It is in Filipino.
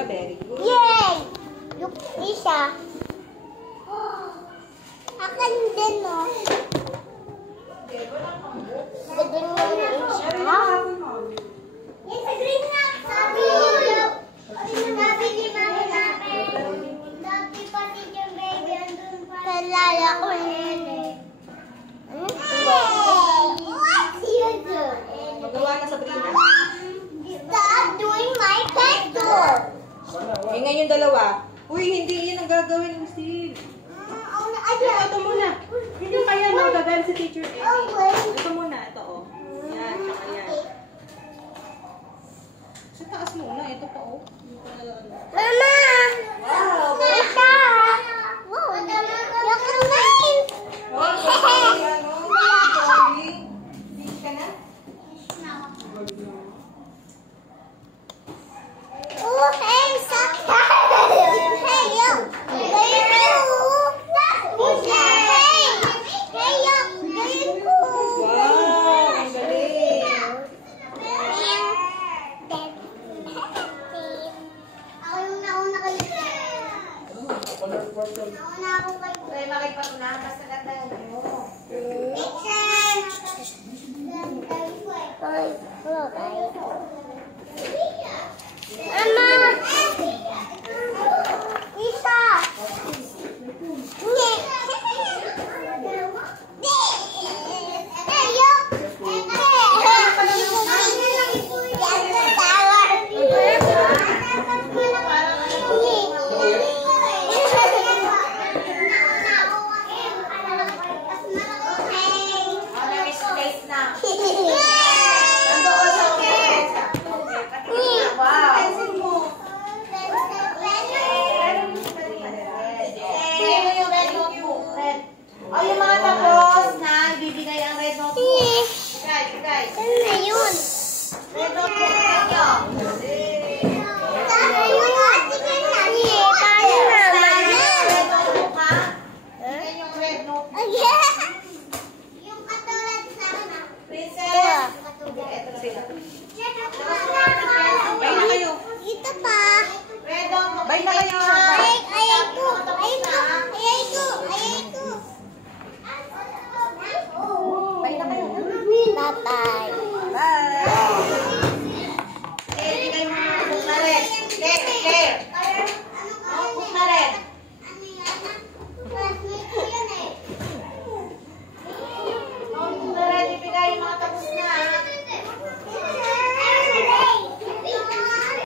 talaga, very good. Yay! Look, isa. Akin din, no? Gagawin mo yung isa. Yes, green na. Sabi ni Mami namin. Dati pa si yung baby. Andun pa. Kalala ko yun eh. What you do? Magawa na, Sabrina. Stop doing my pencil. Eh, ngayon dalawa. Uy, hindi yan ang gagawin mo, Steve. Ito muna. Hindi kaya na gagawin si Teacher Ellie. Ito muna, ito oh. Yan, tsaka yan. Sa taas muna, ito pa oh. Mama! Wow! Tita! Wow! Look at mine! Oh, hey, stop! Hey, yo! Hey, yo! Hey, yo! Very cool! Wow! Ang galing! Ako yung nauna kayo. Color purple. Nauna ako kayo. Ay, makipatunahan. Basta